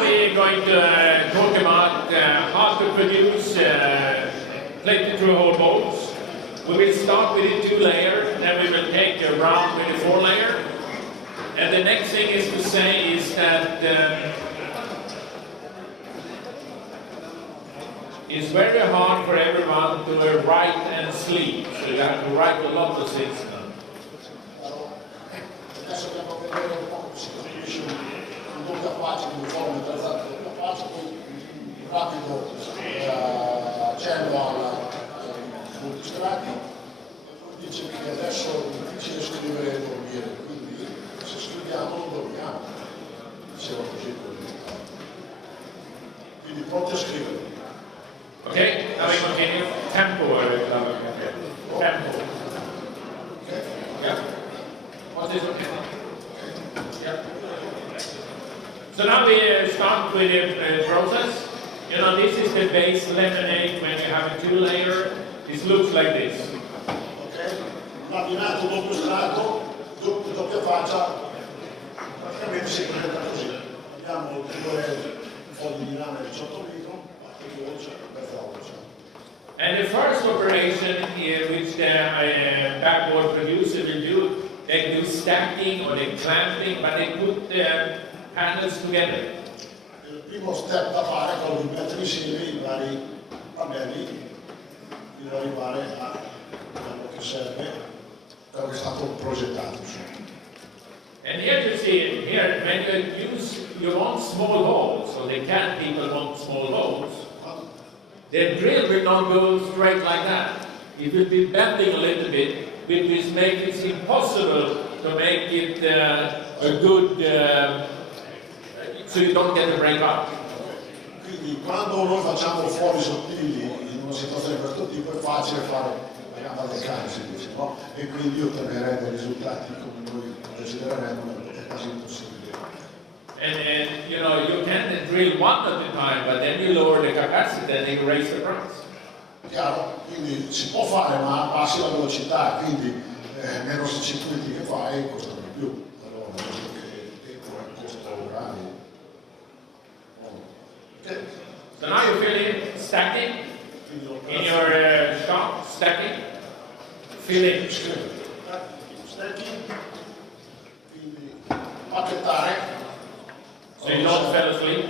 now we're going to talk about how to produce plated through-hole bolts. We will start with the 2-layer, then we will take a round with the 4-layer. And the next thing is to say is that it's very hard for everyone to write and sleep, so you have to write a lot of things. Adesso andiamo a vedere un po' come si costruisce un doppia pagina, un uniforme trattato in doppia pagina, poi un rapido accenno ai multistrati, e poi dice che adesso è difficile scrivere e dormire, quindi se scriviamo non dormiamo, diceva così. Quindi pronti a scrivere. Okay, now we continue. Tempo. Tempo. Okay. Yeah. What is okay? Yeah. So now we start with the process. You know, this is the base lemonade when you have a 2-layer. This looks like this. Ok, laminato doppio strato, doppia faccia, praticamente si presenta così. Abbiamo 2 fogli di lana 18 litri. And the first operation which the backboard producer will do, they do stacking or they clamping, but they put the panels together. Il primo step da fare è quello di mettere insieme i vari pannelli fino ad arrivare a quello che serve, quello che è stato progettato. And here you see, here when you want small holes, so the CAD people want small holes. The drill will not go straight like that. It will be bending a little bit, which makes it impossible to make it a good, so you don't get a breakout. Quindi quando noi facciamo fuori sottili in una situazione di questo tipo è facile fare la gamba del cane, si dice, no? E quindi ottenere dei risultati come noi desidereremmo, è quasi impossibile. And you know, you can drill one at a time, but then you lower the capacity and you raise the price. Chiaro? Quindi si può fare, ma abbassi la velocità, quindi meno circuiti che fai costano di più. Allora, che costo orario. Okay. So now you fill in stacking in your shop, stacking, fill in. Stacking, quindi pacchettare. So you don't fall asleep.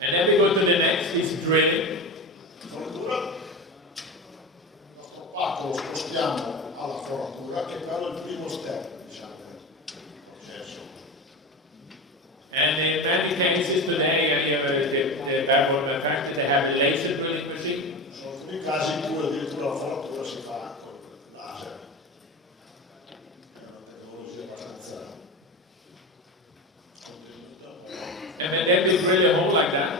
And then we go to the next, is drilling. Foratura. Il nostro pacco lo spostiamo alla foratura, che però è il primo step, diciamo, del processo. And in many cases today, the backboard manufacturer, they have the laser drilling machine. Sono alcuni casi in cui addirittura la foratura si fa con il laser. È una tecnologia abbastanza contenuta. And then we drill a hole like that.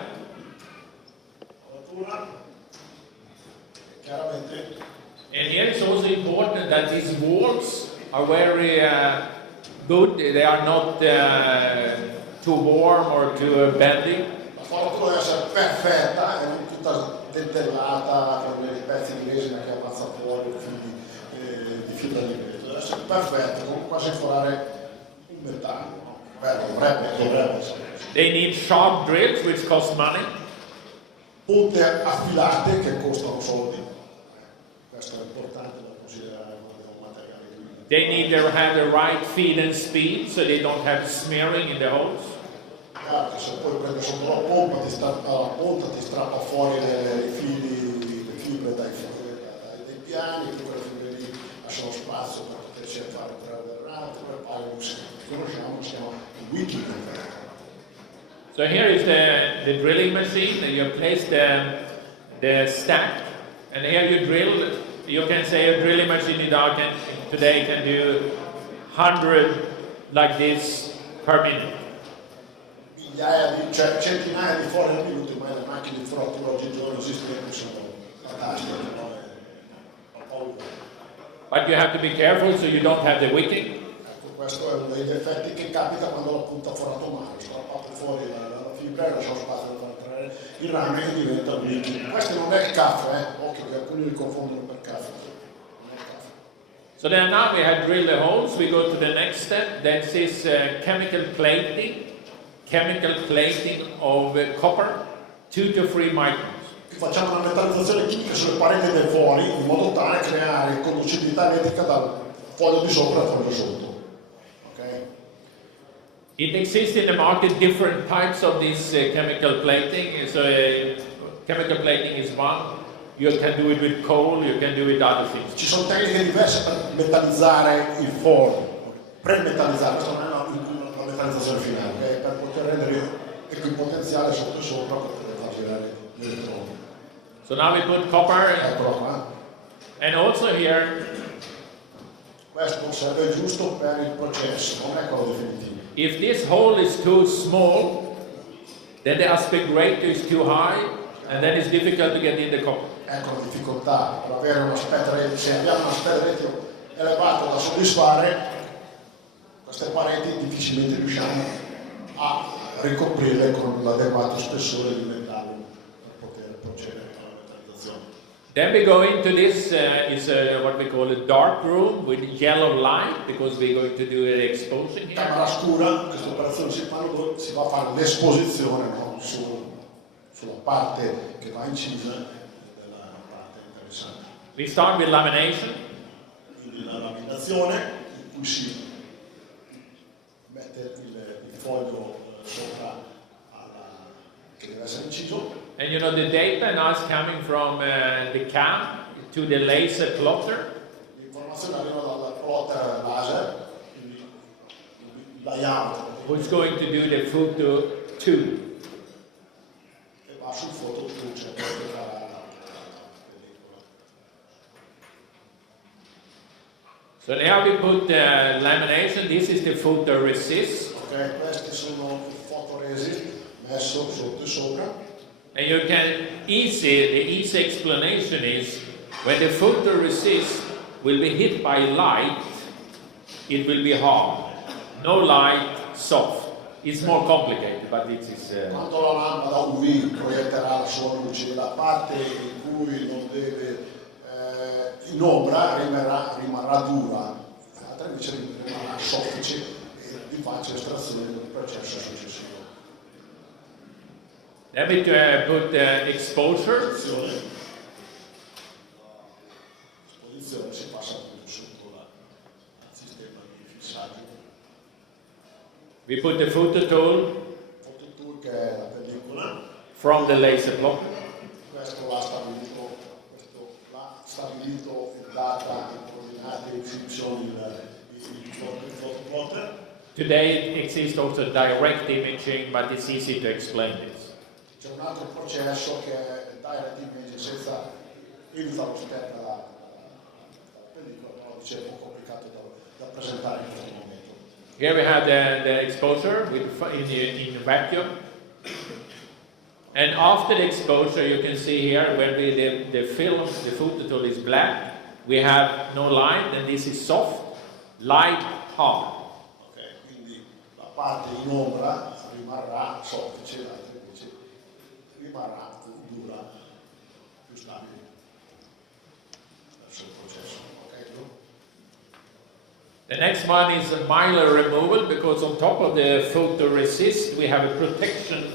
Foratura, chiaramente. And here it's also important that these walls are very good. They are not too warm or too bendy. La foratura deve essere perfetta e non tutta dentellata con dei pezzi di resina che ammazza fuori o fili di fibra di vetro. Deve essere perfetta, come quasi forare un metallo. No? Beh, dovrebbe essere. They need sharp drills, which cost money. Punte affilate che costano soldi. Questo è importante da considerare come un materiale di They need to have the right feed and speed, so they don't have smearing in the holes. Chiaro che se poi prendi sotto la pompa ti strappa fuori le fibre dai piani, e quelle fibre lì lasciano spazio per potersi fare un altro, e poi conosciamo, siamo i wiki. So here is the drilling machine, and you place the stack, and here you drill. You can say a drilling machine today can do 100 like this per minute. Centinaia di fori al minuto, ma le macchine di foratura oggigiorno esistenti sono fantastiche, no? But you have to be careful so you don't have the wicking. Ecco, questo è uno degli effetti che capita quando la punta ha forato male, strappato fuori la fibra e lascia spazio per entrare il rame e diventa un liquido. Questo non è il caffè, occhio che alcuni li confondono per caffè. Non è il caffè. So then now we have drilled the holes, we go to the next step, that is chemical plating of copper, 2 to 3 microns. Facciamo una metallizzazione chimica sulle pareti dei fori in modo tale da creare conducibilità elettrica dal foglio di sopra al foglio sotto. Okay? It exists in the market different types of this chemical plating. So chemical plating is one. You can do it with coal, you can do it with other things. Ci sono tecniche diverse per metallizzare il forno, pre-metallizzare, questa non è una metallizzazione finale, okay? Per poter rendere equipotenziale sotto e sopra per poter far girare gli elettroni. So now we put copper, Eccolo qua. and also here, Questo serve giusto per il processo, non è quello definitivo. if this hole is too small, then the aspect ratio is too high, and then it's difficult to get in the copper. Ecco la difficoltà, per avere un aspetto retro, se abbiamo un aspetto retro elevato da soddisfare, queste pareti difficilmente riusciamo a ricoprirle con l'adeguato spessore di metallo per poter procedere alla metallizzazione. Then we go into this, what we call a dark room with yellow light, because we're going to do the exposing here. Camera scura, queste operazioni si va a fare l'esposizione, no? Sulla parte che va incisa della parte interessante. We start with lamination. Quindi la laminazione in cui si mette il foglio sopra che deve essere inciso. And you know the data now is coming from the cam to the laser plotter. L'informazione arriva dal plotter laser, quindi il layout Who's going to do the photo 2. e va sul foto cioè per la pellicola. So now we put lamination. This is the photoresist. Ok, questi sono il fotoresist messo sotto e sopra. And you can the easy explanation is when the photoresist will be hit by light, it will be hard. No light, soft. It's more complicated, but it is. Quando la lampada UV proietterà la sua luce, la parte in cui non deve in ombra rimarrà dura, l'altra invece rimarrà soffice e di facile estrazione del processo successivo. Then we put exposure. L'esposizione si passa appunto sotto il sistema di fissaggio. We put the photo tool Fototool che è la pellicola, from the laser plotter. questo l'ha stabilito in data, in coordinate, in funzione il plotter. Today it exists also direct imaging, but it's easy to explain this. C'è un altro processo che è il direct imaging senza evita lo step dalla pellicola, però dice è un po' complicato da presentare in questo momento. Here we have the exposure in vacuum. And after the exposure, you can see here when the film, the photo tool is black, we have no light, and this is soft, light, hard. Ok, quindi la parte in ombra rimarrà soffice, l'altra invece rimarrà dura, più stabile verso il processo. Okay? The next one is mylar removal, because on top of the photoresist we have a protection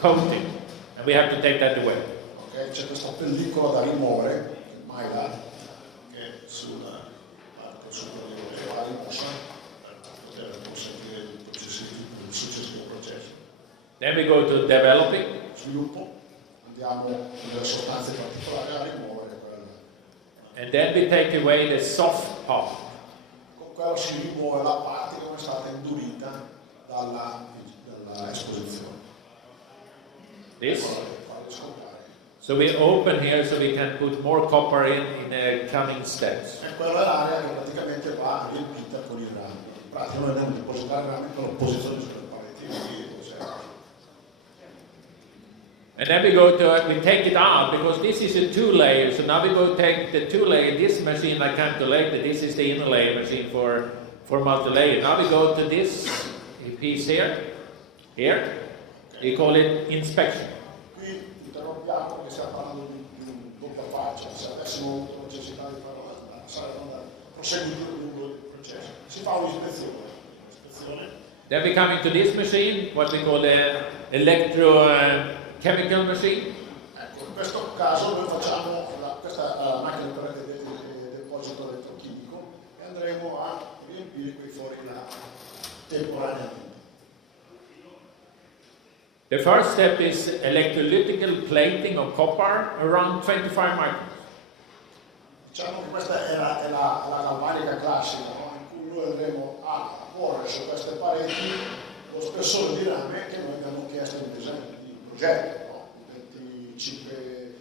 coating, and we have to take that away. Okay? C'è questa pellicola da rimuovere, il mylar, che è sulla parte superiore della rimossa per poter consentire il successivo processo. Then we go to developing. Sviluppo, andiamo con delle sostanze particolari a rimuovere quella. And then we take away the soft part. Con quello si rimuove la parte che è stata indurita dalla esposizione. This. Farlo scoprire. So we open here so we can put more copper in the coming steps. E quella è l'area che praticamente va riempita con i rami. In pratica noi andiamo a depositare i rami con la posizione sulle pareti. And then we take it out, because this is a 2-layer. So now we go take the 2-layer. This machine I can't do later. This is the inner layer machine for multi-layer. Now we go to this piece here. We call it inspection. Qui interrompiamo perché stiamo parlando di un doppia faccia. Se avessimo avuto necessità di farlo, sarebbe andato proseguito lungo il processo. Si fa un'ispezione. Then we come into this machine, what we call the electrochemical machine. Ecco, in questo caso noi facciamo questa macchina per deposito elettrochimico e andremo a riempire quei fori là temporaneamente. The first step is electrolytical plating of copper around 25 microns. Diciamo che questa è la galvanica classica, no? In cui noi andremo a porre su queste pareti lo spessore di rame che noi abbiamo chiesto in disegno di progetto, no? 25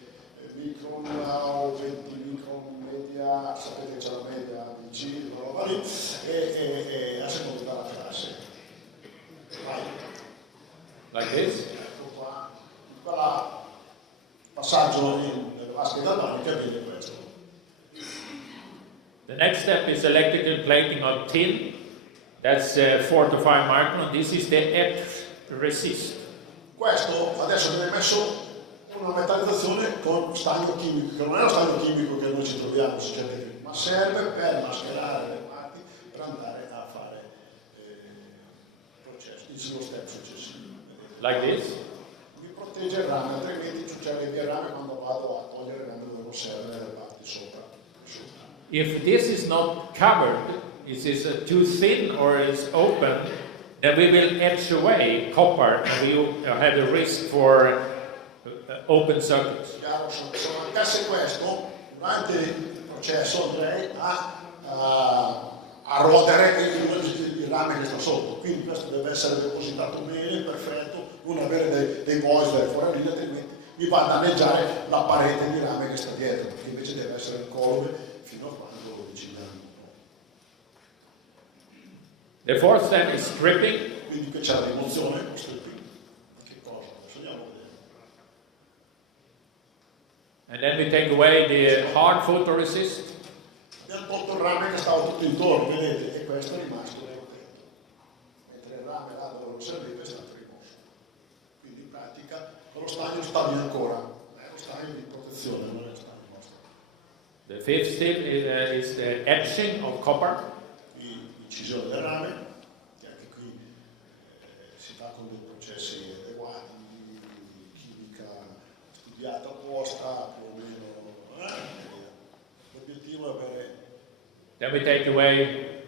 micron o 20 micron media, sapete che c'è la media di C, roba lì, e a seconda della classe. Vai. Like this. Ecco qua, quella passaggio nelle vasche galvaniche avviene questo. The next step is electrical plating of tin. That's 4 to 5 micron. This is the etch resist. Questo adesso viene messo una metallizzazione con stagno chimico, che non è lo stagno chimico che noi ci troviamo, ma serve per mascherare le parti, per andare a fare il processo, lo step successivo. Like this. Mi protegge il rame, altrimenti succede che il rame quando vado a togliere il rame devo servere le parti sopra. If this is not covered, is this too thin or is open, then we will etch away copper and we have a risk for open circuits. Chiaro, se mancasse questo, durante il processo andrei a rodere il rame che sta sotto, quindi questo deve essere depositato bene, perfetto, non avere dei boiler fuori lì, altrimenti mi va a danneggiare la parete di rame che sta dietro, perché invece deve essere incolume fino a quando lo decidiamo. The fourth step is stripping. Quindi qui c'è la rimozione, lo stripping. Che cosa? Adesso andiamo a vedere. And then we take away the hard photoresist. Abbiamo tolto il rame che stava tutto intorno, vedete? E questo è rimasto dentro. Mentre il rame là dove lo serviva è stato rimosso. Quindi in pratica lo stagno sta lì ancora. È lo stagno di protezione, non è lo stagno nostro. The fifth step is the etching of copper. Incisione del rame, che anche qui si fa con dei processi adeguati, di chimica studiata apposta, più o meno. L'obiettivo è avere. Then we take away,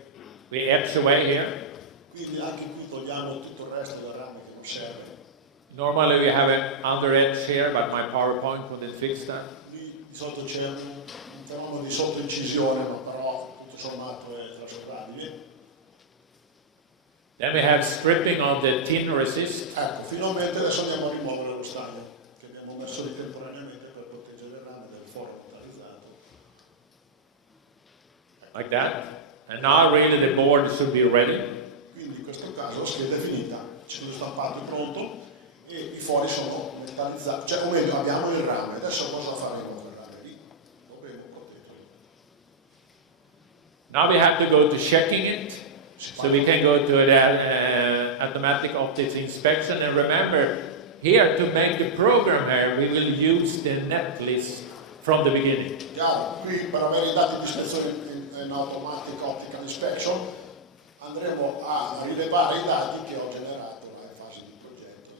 we etch away here. Quindi anche qui togliamo tutto il resto del rame che non serve. Normally we have an under edge here, but my PowerPoint wouldn't fix that. Qui di solito c'è un fenomeno di sottoincisione, ma però tutto sommato è trascurabile. Then we have stripping of the tin resist. Ecco, finalmente adesso andiamo a rimuovere lo stagno che abbiamo messo lì temporaneamente per proteggere il rame del foro metallizzato. Like that. And now really the board should be ready. Quindi in questo caso la scheda è finita, c'è lo stampato pronto e i fori sono metallizzati, cioè o meglio abbiamo il rame, adesso cosa faremo con il rame lì? Dovremo proteggerlo. Now we have to go to checking it. So we can go to the automatic optics inspection, and remember, here to make the program here, we will use the net list from the beginning. Chiaro, qui per avere i dati di ispezione in automatic optical inspection andremo a rilevare i dati che ho generato nelle fasi di progetto.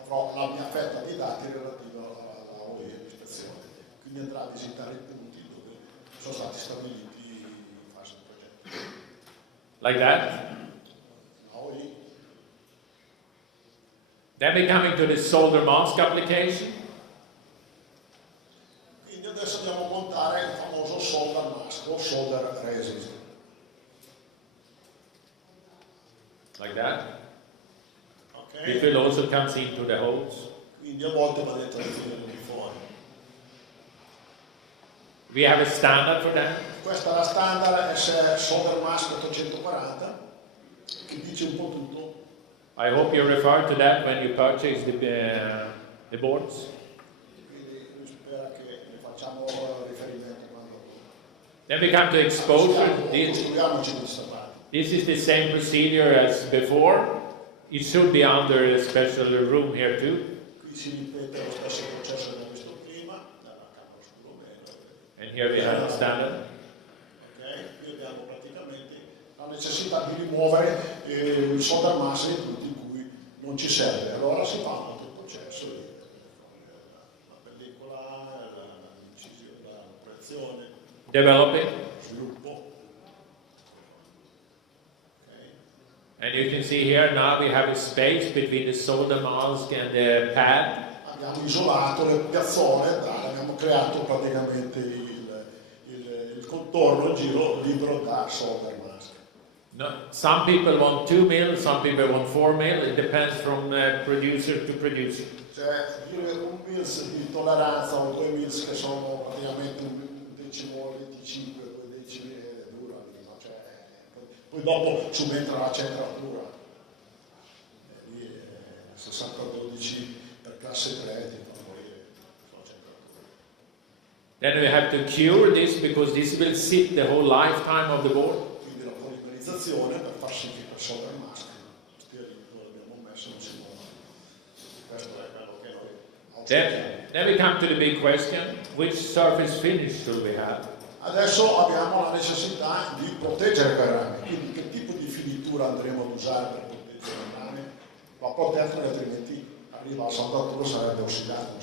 Avrò la mia fetta di dati relativa alla OE ispezione, quindi andrà a visitare i punti dove sono stati stabiliti in fase di progetto. Like that. Then we come into the solder mask application. Quindi adesso andiamo a montare il famoso solder mask o solder resist. Like that. Okay. It will also come into the holes. Quindi a volte va dentro le fine di fuori. We have a standard for that. Questa è la standard solder mask 840 che dice un po' tutto. I hope you refer to that when you purchase the boards. Quindi spero che ne facciamo riferimento quando. Then we come to exposure. Costruiamoci questa parte. This is the same procedure as before. It should be under a special room here too. Qui si ripete lo stesso processo che abbiamo visto prima, nella camera scuro bene. And here we have the standard. Okay. rimuovere il soldermasse nei punti in cui non ci serve. Allora si fa tutto il processo di la pellicola, l'incisione, la proiezione, developing. sviluppo. And you can see here now we have a space between the solder mask and the pad. Abbiamo isolato le piazzole, abbiamo creato praticamente il contorno, il giro libero da solder mask. No, some people want 2 mil, some people want 4 mil. It depends from producer to producer. Cioè, un mils di tolleranza o 2 mils che sono praticamente un decimo, 25, 2 decimi è dura, no? Cioè, poi dopo subentra la centratura. Lì è 60-12 per classe 3 ti fa morire la centratura. Then we have to cure this because this will sit the whole lifetime of the board. Quindi la polimerizzazione per far sì che il solder mask stia lì dove l'abbiamo messo non si muova. Questo è quello che noi Then we come to the big question, which surface finish should we have? Adesso abbiamo la necessità di proteggere quei rami, quindi che tipo di finitura andremo ad usare per proteggere il rame? Va protetto, altrimenti arriva al saldatura sarebbe ossidato.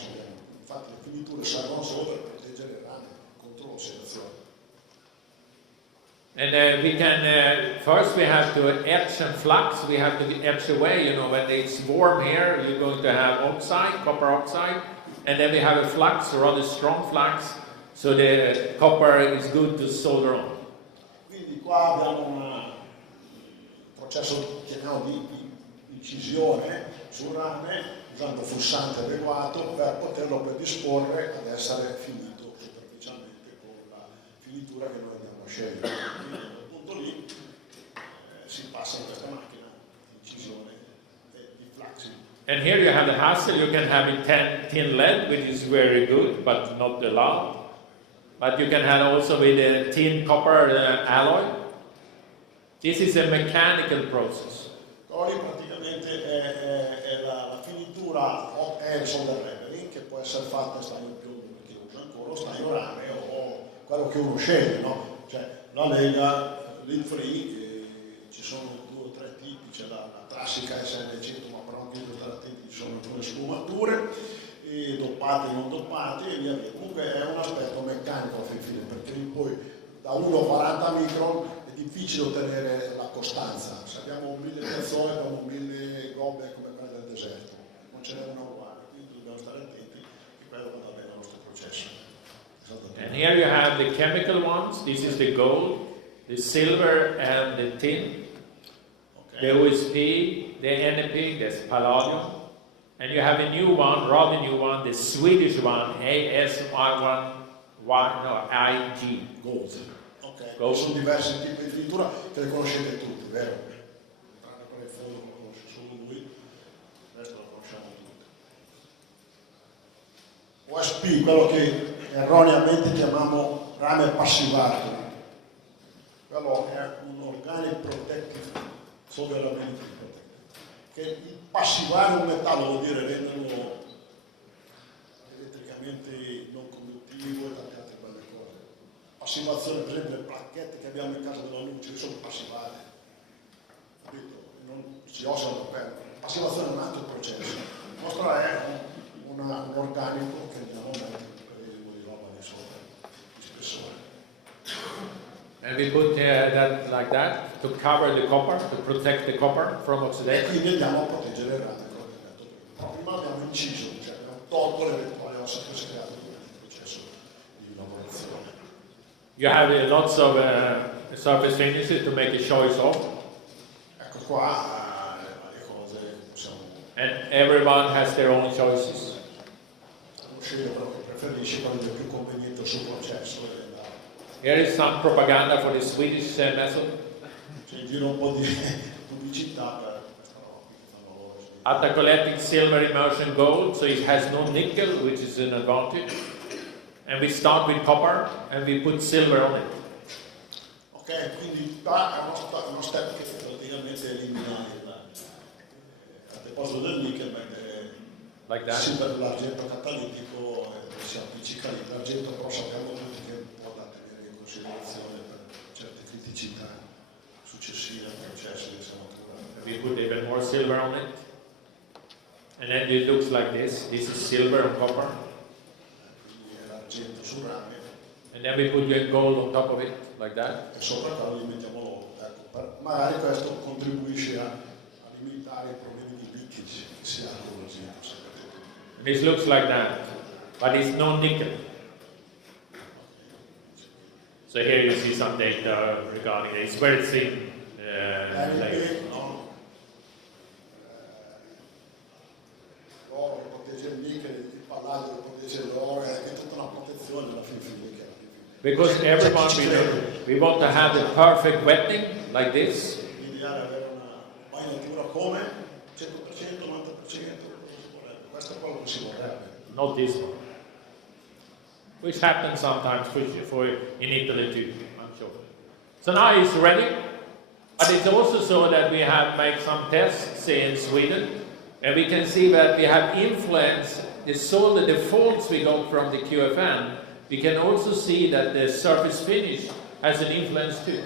Infatti le finiture servono solo per proteggere il rame contro l'ossidazione. And we can, first we have to etch and flux, we have to etch away, you know, when it's warm here, you're going to have oxide, copper oxide, and then we have a flux, a rather strong flux, so the copper is good to solder on. Quindi qua abbiamo un processo chiamiamo di incisione sul rame, usando flussante adeguato per poterlo predisporre ad essere finito superficialmente con la finitura che noi abbiamo scelto. Quindi a quel punto lì si passa in questa macchina di incisione e di fluxing. And here you have the hassle, you can have it tin lead, which is very good, but not allowed. But you can have also with a tin copper alloy. This is a mechanical process. Quali praticamente è la finitura, è il solder leveling, che può essere fatta in stagno piombro, perché usa ancora, o stagno rame, o quello che uno sceglie, no? Cioè la lega, lead free, ci sono 2 o 3 tipi, c'è la classica SL100, ma però anche 2 o 3 tipi, ci sono alcune sfumature, e doppate e non doppate, e via via. Comunque è un aspetto meccanico alla fine, perché poi da 1 a 40 micron è difficile ottenere la costanza. Se abbiamo 1000 piazzole, abbiamo 1000 gobbe come quelle del deserto, non ce n'è una uguale, quindi dobbiamo stare attenti che quello vada bene al nostro processo. And here you have the chemical ones. This is the gold, the silver, and the tin. Okay. The OSP, the NP, the palladium. And you have a new one, rather new one, the Swedish one, IG. Gold. Ok, Gold. sono diversi tipi di finitura che le conoscete tutti, vero? Tranne quella in fondo lo conosce solo lui, il resto lo conosciamo tutti. OSP, quello che erroneamente chiamiamo rame passivato. Quello è un organic protective solderability protective. Che passivare un metallo vuol dire renderlo elettricamente non conduttivo e tante altre belle cose. Passivazione, per esempio, le placchette che abbiamo in casa della luce sono passivate, capito? Non si osano per passivazione è un altro processo. Il nostro è un organico che andiamo a mettere di roba di sopra, di spessore. And we put that like that to cover the copper, to protect the copper from E oxidation. quindi andiamo a proteggere il rame, come ho detto prima. Prima abbiamo inciso, cioè abbiamo tolto le eventuali ossa che si creano durante il processo di lavorazione. You have lots of surface finishes to make a choice of. Ecco qua le varie cose che possiamo And everyone has their own choices. scegliere quello che preferisci, quello che è più conveniente al suo processo. Here is some propaganda for the Swedish method. Cioè, giro un po' di pubblicità per questa roba che fanno loro. After collecting silver immersion gold, so it has no nickel, which is an advantage. And we start with copper and we put silver on it. Ok, quindi qua è uno step che praticamente elimina il deposito del nickel, Like that. si per l'argento catalitico si appiccica lì. L'argento però sappiamo tutti che è un po' da tenere in considerazione per certe criticità successive al processo. we put even more silver on it. And then it looks like this. This is silver and copper. L'argento sul rame. And then we put gold on top of it, like that. E sopra qua gli mettiamo l'oro. Ecco, magari questo contribuisce a limitare i problemi di leakage che si hanno così. This looks like that, but it's no nickel. So here you see some data regarding it. It's very thin. Layer. L'oro protegge il nickel, il palladio protegge l'oro, è tutta una protezione alla fine. Because everyone we want to have the perfect wetting like this. L'ideale è avere una bagnatura come 100%, 90%. Questo è quello che si vorrebbe. Not this one. Which happens sometimes for in Italy too, I'm sure. So now it's ready. But it's also so that we have made some tests, say in Sweden, and we can see that we have influenced the defaults we got from the QFN. We can also see that the surface finish has an influence too.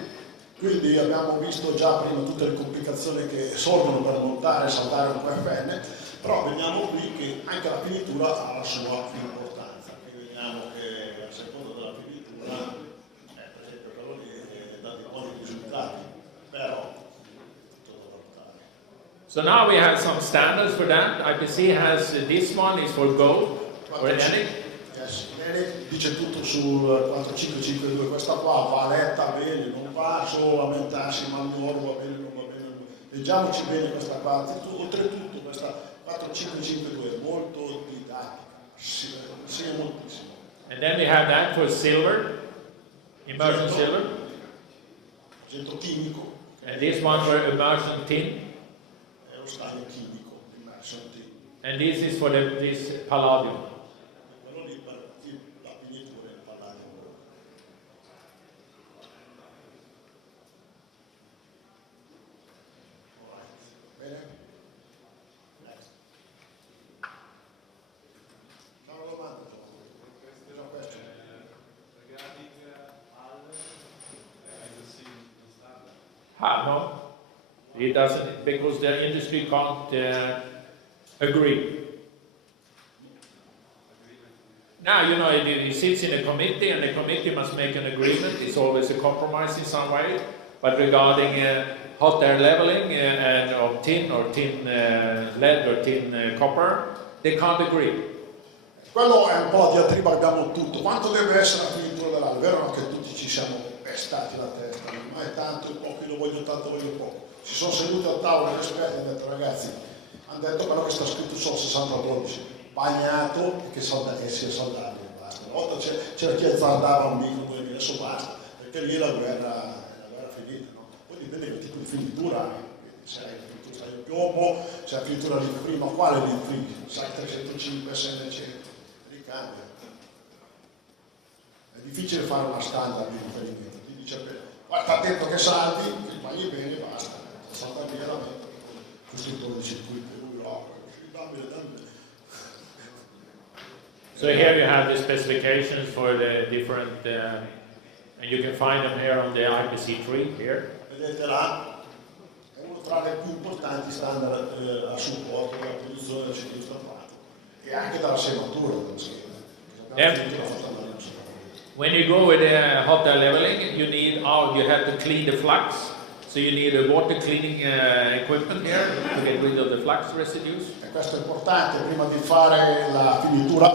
Quindi abbiamo visto già prima tutte le complicazioni che sorgono per montare e saltare un QFN, però vediamo qui che anche la finitura ha la sua importanza. Qui vediamo che a seconda della finitura, per esempio quello lì dà dei buoni risultati, però tutto da valutare. So now we have some standards for that. IPC has this one is for gold, or any. Yes, dice tutto sul 4552, questa qua va letta bene, non va solo a lamentarsi, ma l'oro va bene, non va bene. Leggiamoci bene questa qua, oltretutto questa 4552 è molto didattica, sì, moltissimo. And then we have that for silver, immersion silver. Argento chimico. And this one for immersion tin. È lo stagno chimico, immersion tin. And this is for this palladium. No, it doesn't, because the industry can't agree. Now, you know, it sits in a committee, and the committee must make an agreement. It's always a compromise in some way. But regarding hot air leveling and of tin or tin lead or tin copper, they can't agree. Quello è un po' la diatriba che abbiamo tutto. Quanto deve essere la finitura dell'albero? È vero che tutti ci siamo pestati la testa, ma è tanto e poco, io lo voglio tanto, voglio poco. Si sono seduti al tavolo gli esperti e hanno detto ragazzi, hanno detto quello che sta scritto solo 60-12, bagnato e che sia saldabile, basta. Una volta c'era chi azzardava un micro, poi adesso basta, perché lì la guerra finita, no? Poi dipende che tipo di finitura, se hai la finitura di piombo, se hai la finitura di prima, quale di prima? Sai 305, 600, ricambia. È difficile fare una standard di riferimento, ti dice guarda attento che salti, ti sbagli bene, basta. Salta via la meta, costruttore di circuiti, So here you have the specifications for the different, and you can find them here on the IPC tree here. Vedete là, è uno tra le più importanti standard a supporto della produzione del ciclo stampato e anche dalla sematura della scheda. When you go with hot air leveling, you have to clean the flux. So you need a water cleaning equipment here to get rid of the flux residues. E questo è importante, prima di fare la finitura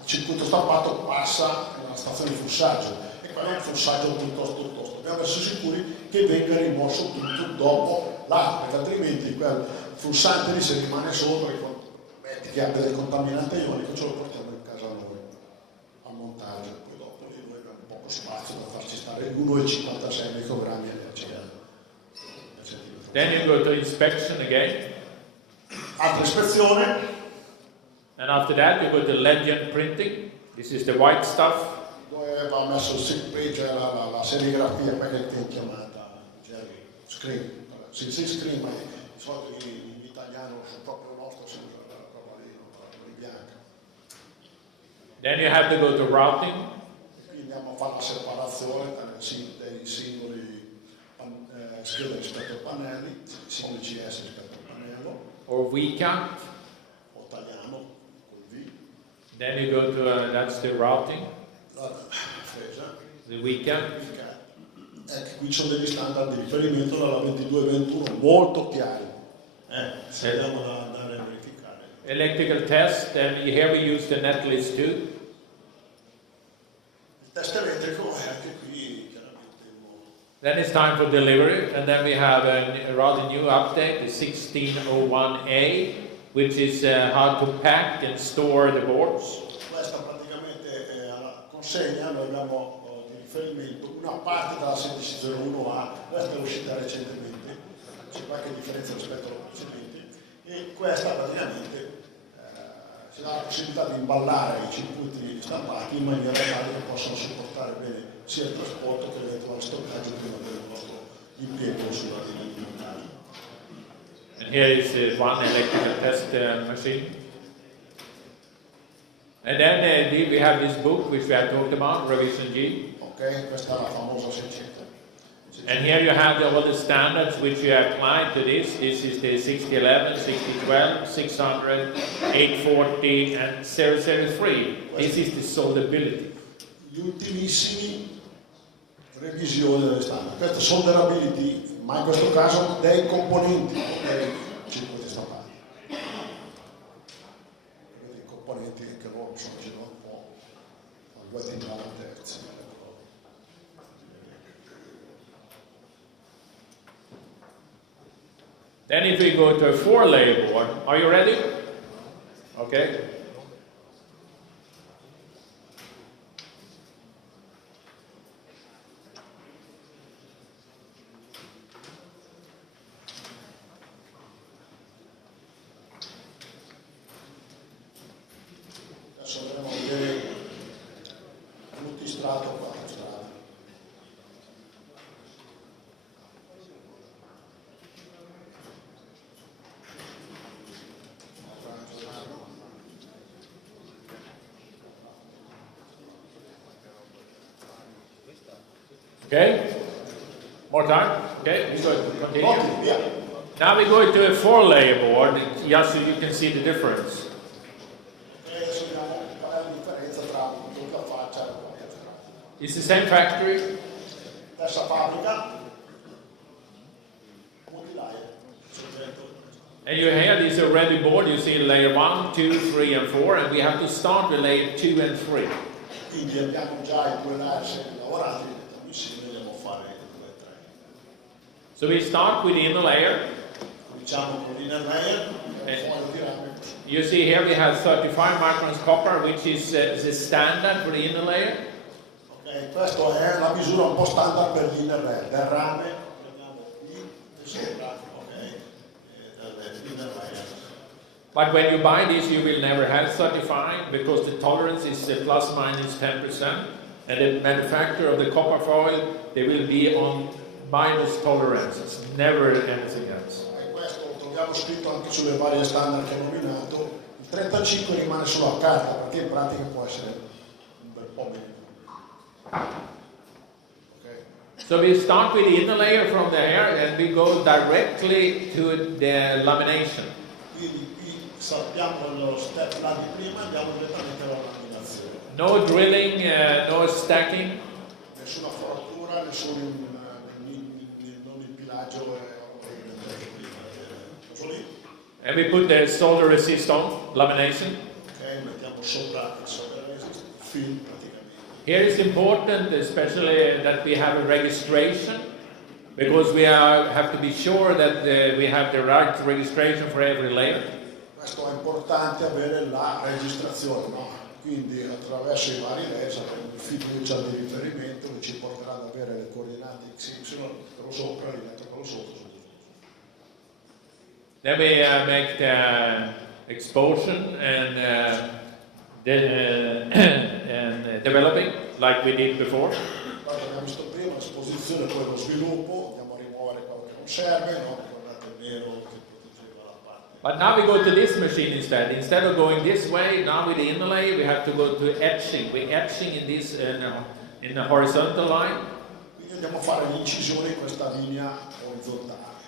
il circuito stampato passa nella stazione di flussaggio e quello è un flussaggio piuttosto tosto. Dobbiamo essere sicuri che venga rimosso tutto dopo l'acqua, perché altrimenti quel flussante lì se rimane sopra, metti che abbia del contaminante ionico, ce lo portiamo in casa noi al montaggio. Poi dopo lì noi abbiamo poco spazio per farci stare 1,56 microgrammi all'oceano. Then you go to inspection again. Altra ispezione. And after that you go to legend printing. This is the white stuff. Dove va messo il sick page, la serigrafia, quella che è chiamata screen. Sì, screen, ma di solito in italiano sul proprio nostro si usa la roba lì bianca. Then you have to go to routing. Quindi andiamo a fare la separazione dei singoli scheda rispetto ai pannelli, sigle CS rispetto al pannello, or V count. o tagliamo col V, Then you go to, that's the routing, la fresa, the V count. ecco, qui ci sono degli standard di riferimento dalla 22-21 molto chiari. Se andiamo ad andare a verificare. Electrical test, and here we use the netlist too. Il test elettrico è anche qui chiaramente Then it's time for delivery, and then we have a rather new update, the 1601A, which is how to pack and store the boards. questa praticamente è alla consegna, noi abbiamo di riferimento una parte dalla 1601A, questa è uscita recentemente, c'è qualche differenza rispetto alla precedente, e questa praticamente ci dà la possibilità di imballare i circuiti stampati in maniera tale che possano supportare bene sia il trasporto che l'eventuale stoccaggio prima del nostro impiego sulla linea di montaggio. And here is one electrical test machine. And then we have this book which we have talked about, Revision G. Ok, questa è la famosa 600. And here you have all the standards which you apply to this. This is the 6011, 6012, 600, 840 and 003. This is the soldability. Gli ultimissimi revisioni delle standard. Questa solderability, ma in questo caso dei componenti dei circuiti stampati. Quindi i componenti che loro sono girano un po', due attività terzi. Then if we go to a 4-layer board, are you ready? Okay. Adesso andremo a vedere multistrato qua. Okay. More time. Okay. We go continue. Ottimo, via. Now we go to a 4-layer board, just so you can see the difference. Adesso vediamo qual è la differenza tra la faccia e la faccia. It's the same factory. Stessa fabbrica, multilayer. And you have this already board, you see layer 1, 2, 3 and 4, and we have to start with layer 2 and 3. Quindi abbiamo già i due layer sempre lavorati, mettiamo insieme e andiamo a fare il 2 e 3. So we start with the inner layer. Cominciamo con l'inner layer, fuori di rame. You see here we have 35 microns copper, which is the standard for the inner layer. Ok, questa è la misura un po' standard per l'inner layer, del rame, prendiamo qui e sopra, ok, dell'inner layer. But when you buy this, you will never have 35 because the tolerance is plus minus 10%, and the manufacturer of the copper foil, they will be on minus tolerance. It's never anything else. E questo troviamo scritto anche sulle varie standard che ho nominato. Il 35 rimane solo a carta perché in pratica può essere un bel po' meno. Okay. So we start with the inner layer from there and we go directly to the lamination. Quindi qui sappiamo lo step là di prima, andiamo direttamente alla laminazione. No drilling, no stacking. Nessuna foratura, nessun non il pilaggio And we put the solder resist on, lamination. Ok, mettiamo sopra il solder resist, film praticamente. Here it's important, especially that we have a registration, because we have to be sure that we have the right registration for every layer. Questo è importante avere la registrazione, no? Quindi attraverso i vari layer avremo il fiducia di riferimento che ci porterà ad avere le coordinate XY, quello sopra, diventa quello sotto. Then we make the exposure and developing like we did before. Poi abbiamo visto prima l'esposizione, poi lo sviluppo, andiamo a rimuovere quello che non serve, no? Guardate il nero che proteggeva la parte. But now we go to this machine instead. Instead of going this way, now with the inner layer, we have to go to etching. We're etching in this in the horizontal line. Quindi andiamo a fare l'incisione in questa linea orizzontale,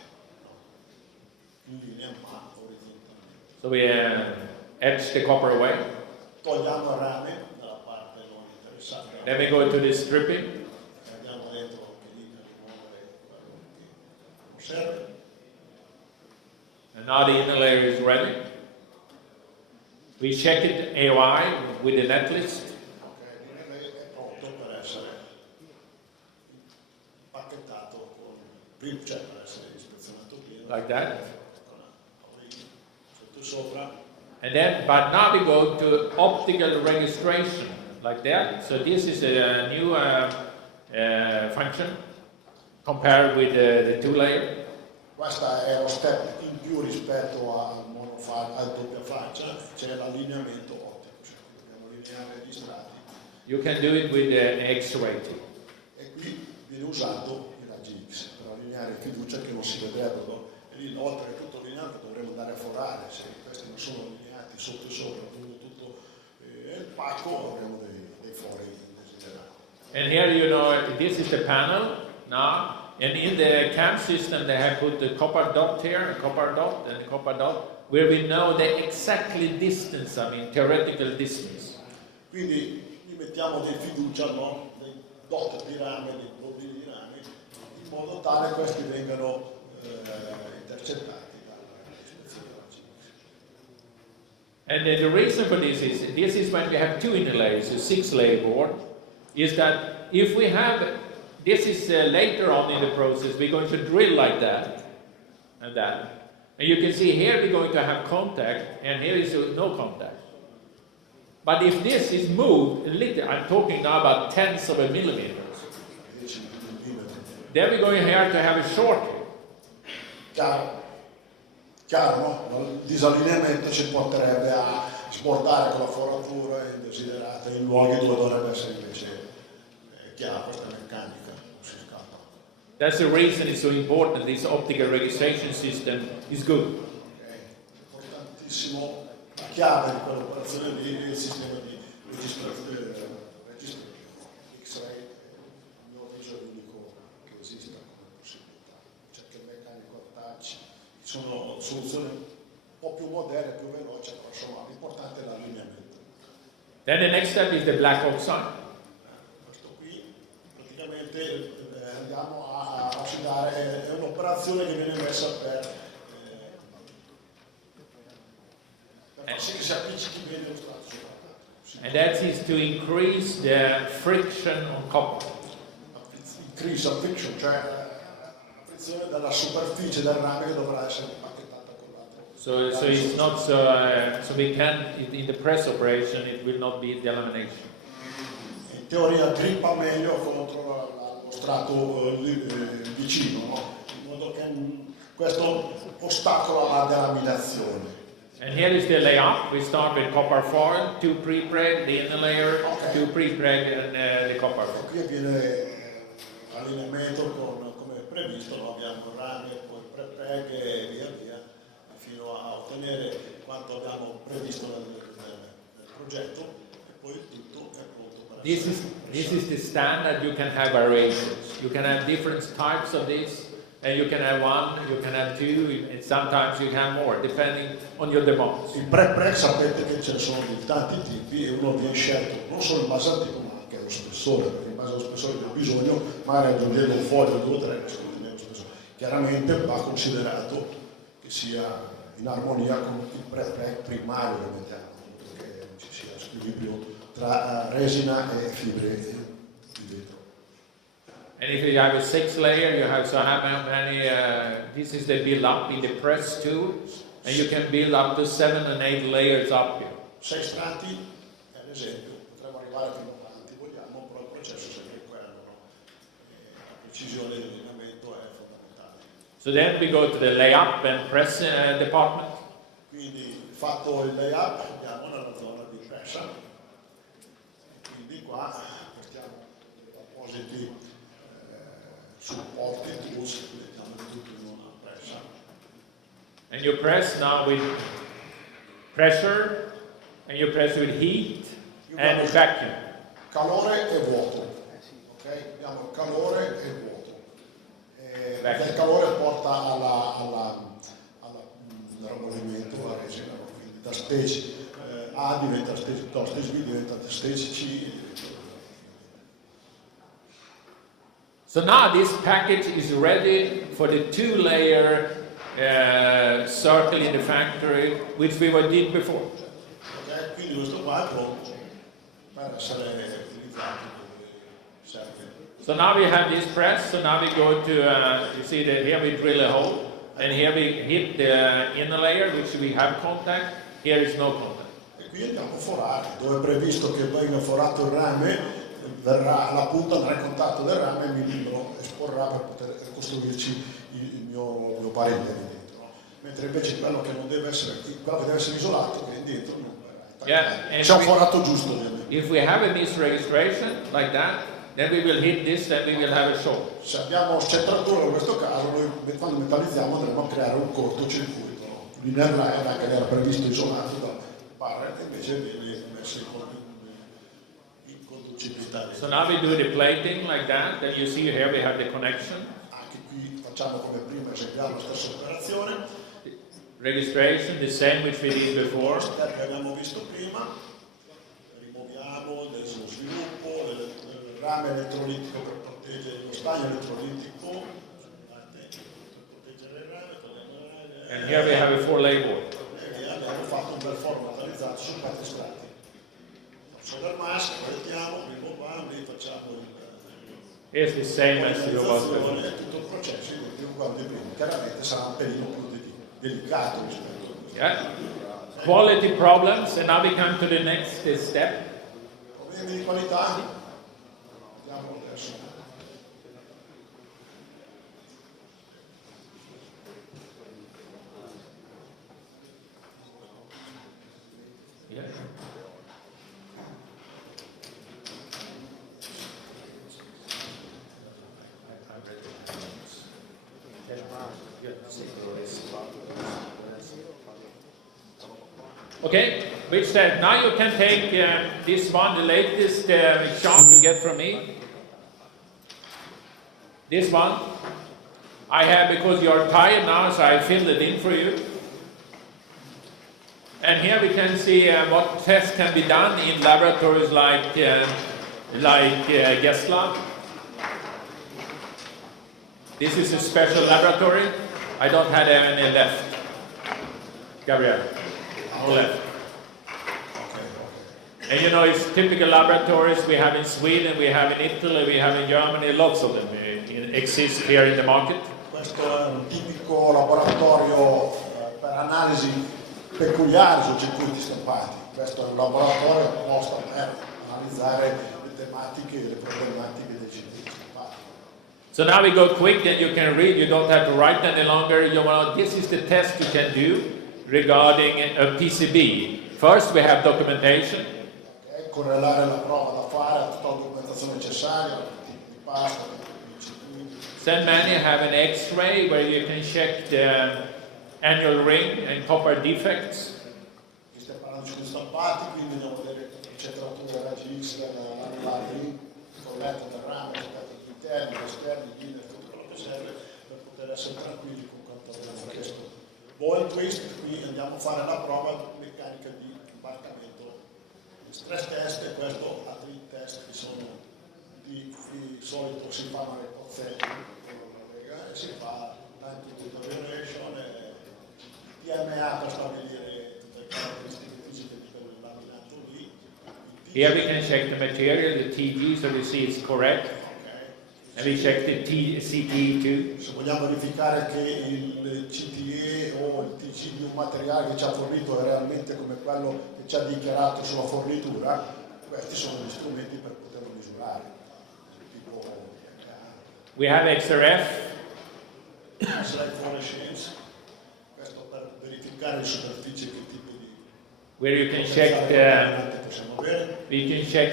in linea ma orizzontale. So we etch the copper away. Togliamo il rame dalla parte non interessata. Then we go to the stripping. Andiamo dentro che lì per rimuovere quello che non serve. And now the inner layer is ready. We check it AOI with the netlist. È pronto per essere impacchettato cioè per essere ispezionato prima. Like that. Sotto sopra. And then, but now we go to optical registration, like that. So this is a new function compared with the two layer. Questa è lo step in più rispetto al doppia faccia, c'è l'allineamento ottico, cioè dobbiamo allineare gli strati. You can do it with the X-ray too. E qui viene usato i raggi X per allineare fiducia che non si vedrebbero. E lì, oltre a tutto allineato, dovremmo andare a forare. Se questi non sono allineati sotto e sopra, tutto il pacco, avremo dei fori indesiderati. And here, you know, this is the panel now. And in the CAM system, they have put the copper dot here, a copper dot, and a copper dot, where we know the exactly distance, I mean, theoretical distance. Quindi qui mettiamo dei fiducia, no? Dei dot di rame, dei blocchi di rame, in modo tale che questi vengano intercettati dall'ispezione della CIMIC. And the reason for this is when we have two inner layers, a 6-layer board, is that if we have, this is later on in the process, we're going to drill like that, and that. And you can see here we're going to have contact, and here is no contact. But if this is moved a little, I'm talking now about tenths of a millimeter, then we're going here to have a short. Chiaro, no? Il disallineamento ci porterebbe a sportare con la foratura indesiderata in luoghi dove dovrebbe essere invece chiaro, questa meccanica, non si scappa. That's the reason it's so important. This optical registration system is good. Okay. Importantissimo, la chiave di quell'operazione lì è il sistema di registrazione X-ray, il mio avviso è l'unico che esista come possibilità. C'è che il meccanico touch, sono soluzioni un po' più moderne, più veloci, però insomma l'importante è l'allineamento. Then the next step is the black oxide. Questo qui praticamente andiamo a ossidare, è un'operazione che viene messa per far sì che si appiccichi bene lo strato sopra. And that is to increase the friction on copper. Increase friction, cioè la frizione dalla superficie del rame che dovrà essere impacchettata con l'altro. So it's not so we can in the press operation it will not be delamination. In teoria grippa meglio contro lo strato vicino, no? In modo che questo ostacola la delaminazione. And here is the layout. We start with copper foil, 2 pre-preg, the inner layer, 2 pre-preg, and the copper foil. Qui avviene l'allineamento come previsto, no? Abbiamo il rame, poi il pre-preg e via via, fino a ottenere quanto abbiamo previsto nel progetto e poi tutto è pronto per This is the standard. You can have variations. You can have different types of this. And you can have 1, you can have 2, and sometimes you can have more, depending on your demands. Il pre-preg sapete che ce ne sono di tanti tipi e uno viene scelto non solo in base al tipo ma anche allo spessore, perché in base allo spessore del bisogno magari aggiungendo un foglio 2 o 3 nello spessore. Chiaramente va considerato che sia in armonia con il pre-preg primario che mettiamo, perché ci sia squilibrio tra resina e fibre di vetro. And if you have a 6-layer, you have so how many, this is the build up in the press too, and you can build up to 7 and 8 layers up here. 6 strati, ad esempio, potremmo arrivare fino a quanti vogliamo, però il processo è sempre quello, no? La precisione dell'allineamento è fondamentale. So then we go to the layup and press department. Quindi fatto il layup andiamo nella zona di pressa, quindi qua mettiamo degli appositi supporti, tools, mettiamo tutto in una pressa. And you press now with pressure, and you press with heat and vacuum. Calore e vuoto, ok? Okay? Abbiamo il calore e il vuoto. Il calore porta al ramollimento, alla resina, quindi da stage A diventa stage B, stage B diventa stage C. So now this package is ready for the two-layer circle in the factory, which we did before. Okay? Quindi questo qua è pronto per essere utilizzato come serve. So now we have this press, so now we go to, you see that here we drill a hole, and here we hit the inner layer, which we have contact, here is no contact. E qui andiamo a forare, dove è previsto che venga forato il rame, la punta andrà in contatto del rame e mi libero, esporrà per poter costruirci il mio parete lì dentro. No? Mentre invece quello che non deve essere, quello che deve essere isolato, che è dentro, non c'è un forato giusto. Ovviamente. If we have a misregistration like that, then we will hit this, then we will have a short. Se abbiamo scentratura in questo caso, noi quando metallizziamo andremo a creare un cortocircuito. No? L'inner line anche era previsto isolato da barre, invece viene messo in conducibilità. So now we do the plating like that, then you see here we have the connection. Anche qui facciamo come prima, eseguiamo la stessa operazione. Registration, the same which we did before. Che abbiamo visto prima, rimuoviamo dello sviluppo, del rame elettrolitico per proteggere lo stagno elettrolitico, per proteggere il rame, And here we have a 4-layer board. e abbiamo fatto un bel forno metallizzato su 4 strati. Solar mask, mettiamo, rimuoviamo, facciamo il It's the same as it was before. tutto il processo identico uguale di prima. Chiaramente sarà un pelino più delicato rispetto a questo. Yeah. Quality problems, and now we come to the next step. Problemi di qualità? Vediamo adesso. Yeah. Okay, which said, now you can take this one, the latest shot you get from me. This one. I have, because you're tired now, so I filled it in for you. And here we can see what tests can be done in laboratories like Gesla. This is a special laboratory. I don't have any left. Gabriel. No left. And you know, it's typical laboratories we have in Sweden, we have in Italy, we have in Germany, lots of them exist here in the market. Questo è un tipico laboratorio per analisi peculiari su circuiti stampati. Questo è un laboratorio apposta per analizzare le tematiche e le problematiche dei circuiti stampati. So now we go quick and you can read, you don't have to write any longer. You know, this is the test you can do regarding a PCB. First we have documentation. Okay, correlare la prova da fare, tutta la documentazione necessaria, tipo di pasta, di circuiti. Then many have an X-ray where you can check the annual ring and copper defects. Stiamo parlando di circuiti stampati, quindi andiamo a vedere le centrature, raggi X, il colletto del rame, gli interni, gli esterni, gli inner, tutto quello che serve per poter essere tranquilli con quanto abbiamo chiesto. Ball twist, qui andiamo a fare la prova meccanica di imbarcamento. Stress test e questo altri test che sono di solito si fanno le pozzetti, si fa l'anti-deterioration e TMA per stabilire tutte le caratteristiche fisiche di quel laminato lì. Here we can check the material, the TG, so we see it's correct. And we check the CTE too. Se vogliamo verificare che il CTE o il TG di un materiale che ci ha fornito è realmente come quello che ci ha dichiarato sulla fornitura, questi sono gli strumenti per poterlo misurare. Tipo We have XRF. Slide fluorescence, questo per verificare le superfici che tipo di Where you can check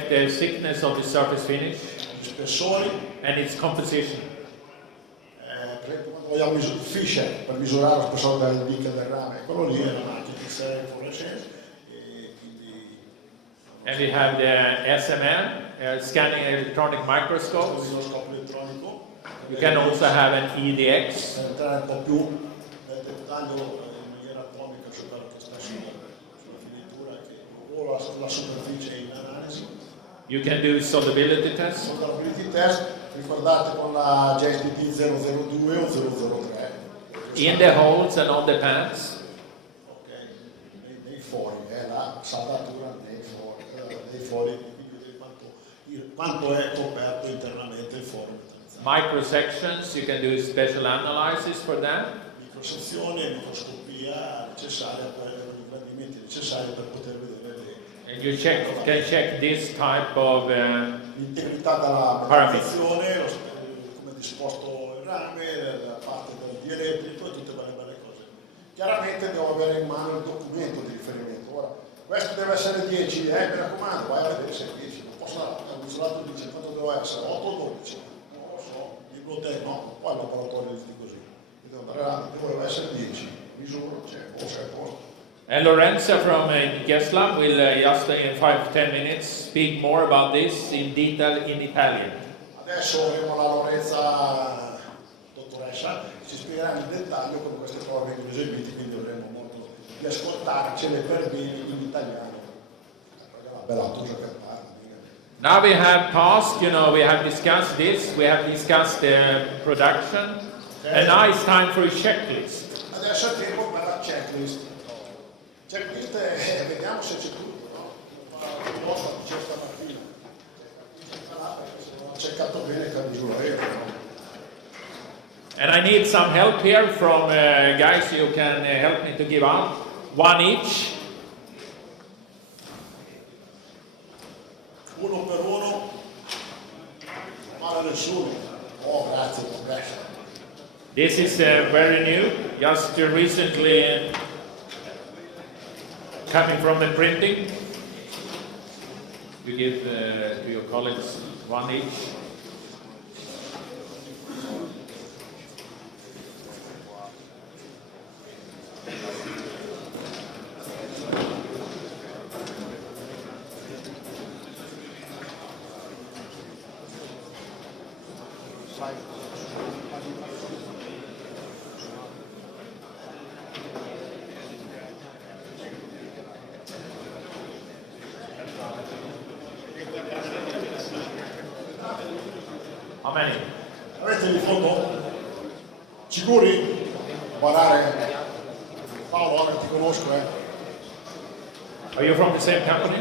the thickness of the surface finish gli spessori. and its composition. Per esempio quando vogliamo misurare il Fisher per misurare lo spessore del nickel del rame, quello lì è una macchina di slide fluorescence e quindi And we have the SMM, scanning electronic microscopes. Microscopio elettronico. You can also have an EDX. Per entrare un po' più nel dettaglio in maniera atomica su quello che sta sulla finitura o la superficie in analisi. You can do solubility tests. Solubility test, ricordate con la JSDT 002 o 003. In the holes and on the pads. Ok, nei fori, la saldatura dei fori, quanto è coperto internamente il foro. Microsections, you can do special analysis for that. Microsezioni e microscopia necessaria per i grandimenti necessari per poter vedere And you can check this type of l'integrità della metallizazione, come è disposto il rame, la parte del dielettrico e tutte quelle belle cose. Chiaramente devo avere in mano il documento di riferimento. Ora, questo deve essere 10, mi raccomando, vai a vedere se è 10. Non posso l'usato dice quanto devo essere, 8 o 12. Non lo so, dico te no, poi il laboratorio dice così. Devo andare là, devo essere 10, misuro, c'è, o sei a posto. And Lorenza from Gesla will just in 5-10 minutes speak more about this in detail in Italian. Adesso avremo la Lorenza, dottoressa, che ci spiegherà nel dettaglio come queste prove vengono eseguite, quindi avremo molto di ascoltarcele per bene in italiano. Bella tusa che parla. Now we have passed, we have discussed this, we have discussed the production, and now it's time for a checklist. Adesso è tempo per la checklist. Checklist, vediamo se c'è tutto, no? C'è stamattina. Ho cercato bene che misura io, no? And I need some help here from guys who can help me to give out one each. Uno per uno, male nessuno. Oh, grazie, grazie. This is very new, just recently coming from the printing. You give to your colleagues one each. How many? Avete di foto? Sicuri? Guardare. Paolo, ora ti conosco, Are you from the same company?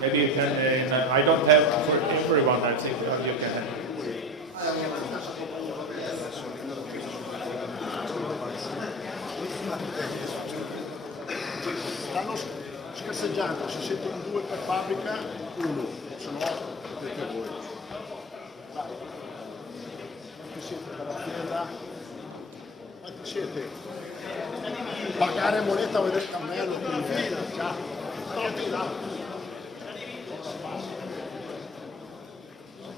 Maybe you can, I don't have for everyone, I think you can have. Stanno scarseggiando, se siete in due per fabbrica, uno, se no potete voi. Quanti siete per l'azienda? Quanti siete? Pagare moneta a vedere il cammello, fila, ciao. Torti là.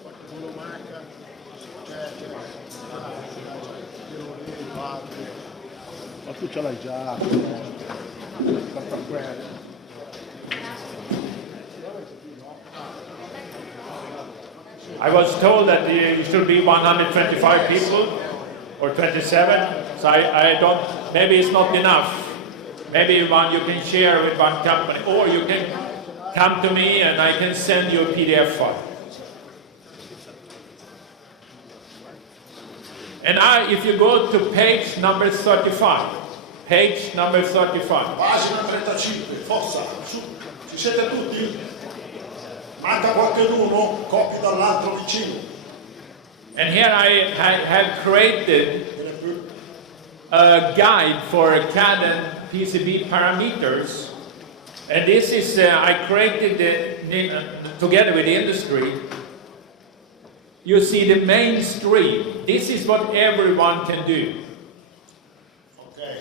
Qualcuno manca, ma tu ce l'hai già. I was told that you should be 125 people or 27, so I don't, maybe it's not enough. Maybe one you can share with one company, or you can come to me and I can send you a PDF file. And if you go to page number 35, page number 35. Pagina 35, forza, su, ci siete tutti? Manca qualcuno, copi dall'altro vicino. And here I have created a guide for CAD and PCB parameters. And this is, I created together with the industry. You see the mainstream. This is what everyone can do. Okay.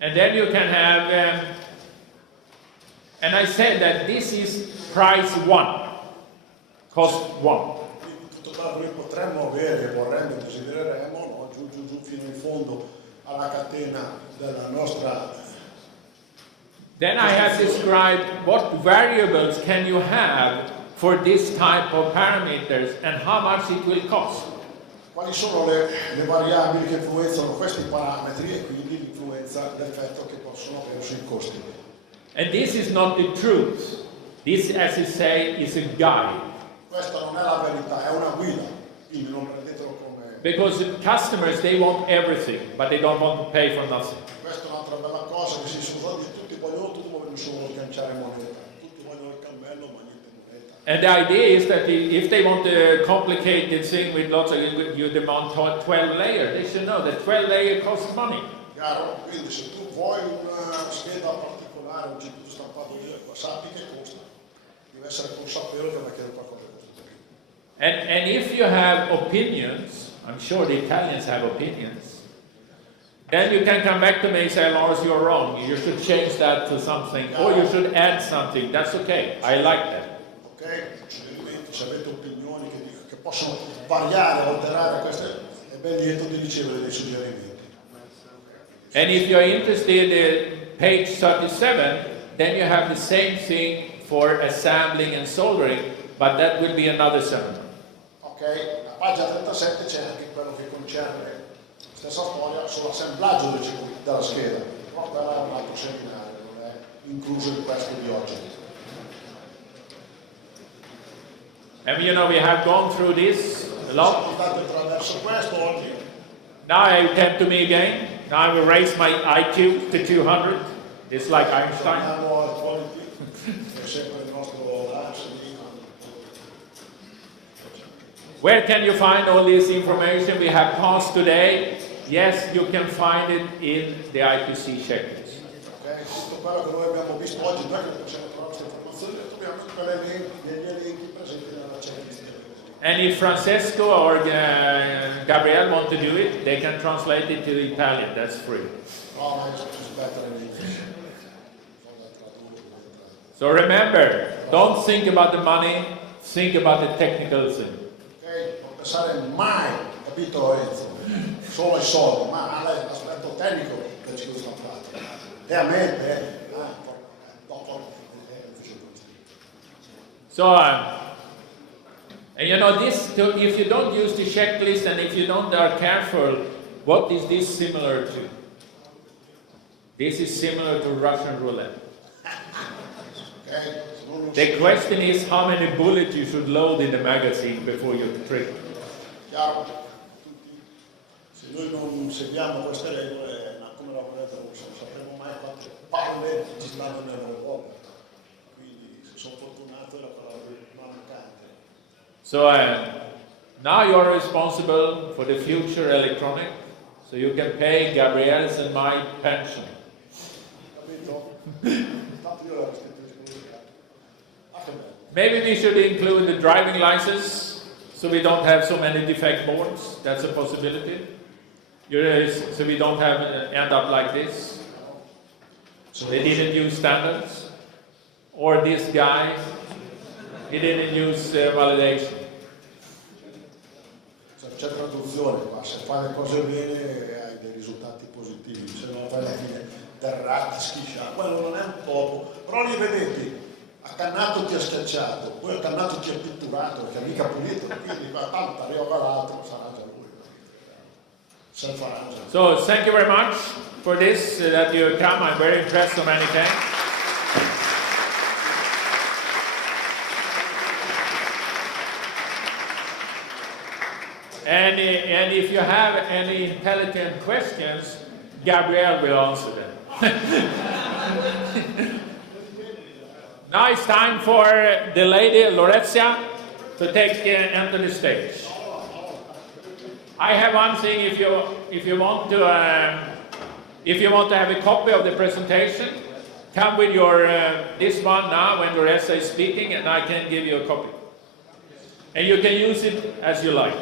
And then you can have, and I said that this is price 1, cost 1. In tutto caso noi potremmo avere, vorremmo, desidereremmo, no? giù fino in fondo alla catena della nostra Then I have described what variables can you have for this type of parameters and how much it will cost. Quali sono le variabili che influenzano questi parametri e quindi l'influenza l'effetto che possono avere sui costi. And this is not the truth. This, as you say, is a guide. Questa non è la verità, è una guida, quindi non prendetelo come... Because customers, they want everything, but they don't want to pay for nothing. Questa è un'altra bella cosa che si usa, tutti vogliono solo sganciare moneta, tutti vogliono il cammello ma niente moneta. And the idea is that if they want to complicate the thing with lots of, you demand 12 layers, they should know that 12 layers costs money. Chiaro? Quindi se tu vuoi una scheda particolare, un circuito stampato lì, sappi che costa. Devi essere consapevole che va a chiedere qualcosa che costa. And if you have opinions, I'm sure the Italians have opinions, then you can come back to me and say, Lars, you're wrong. You should change that to something, or you should add something. That's okay. I like that. Ok? Suggerimenti, se avete opinioni che possono variare, alterare queste, è ben lieto di ricevere dei suggerimenti. And if you're interested in page 37, then you have the same thing for assembling and soldering, but that will be another seminar. Ok, a pagina 37 c'è anche quello che concerne la stessa storia sull'assemblaggio della scheda, però quello è un altro seminario, non è incluso in questo di oggi. And you know, we have gone through this a lot. Siamo andati attraverso questo oggi. Now I come to me again. Now I will raise my IQ to 200. It's like Einstein. Torniamo al quality, è sempre il nostro Lars. Where can you find all this information we have passed today? Yes, you can find it in the IPC checklist. Okay? Tutto quello che noi abbiamo visto oggi, noi che possiamo trovare queste informazioni, le troviamo negli elenchi presenti nella checklist. And if Francesco or Gabriel want to do it, they can translate it to Italian. That's free. No, ma it's better in English. So remember, don't think about the money, think about the technical thing. Ok? Non pensare mai, capito Lorenzo? Solo ai soldi, ma all'aspetto tecnico del ciclo stampato. E a mente, dopo. So, and you know this, if you don't use the checklist and if you don't are careful, what is this similar to? This is similar to Russian roulette. Okay? The question is how many bullets you should load in the magazine before you trigger. Chiaro? Se noi non seguiamo queste regole, come la volete russa, non sapremo mai quante palle ci stanno nell'Europa. Quindi se sono fortunato era quella mancante. So now you are responsible for the future electronic, so you can pay Gabriel's and my pension. Capito? Tanto io la restituisco. Maybe we should include the driving license, so we don't have so many defect boards. That's a possibility. So we don't have end up like this. So they didn't use standards, or this guy, he didn't use validation. C'è traduzione qua, se fai le cose bene hai dei risultati positivi, se non fai alla fine derrati, schisciati, quello non è un topo, però lì vedete, accannato ti ha schiacciato, poi accannato ti ha pitturato, perché mica pulito, quindi tanto arriva l'altro, sarà già lui. Self-arrangement. So thank you very much for this, that you come. I'm very impressed, so many thanks. And if you have any intelligent questions, Gabriel will answer them. Now it's time for the lady Lorezia to enter the stage. I have one thing. If you want to have a copy of the presentation, come with your this one now when Lorezia is speaking, and I can give you a copy. And you can use it as you like.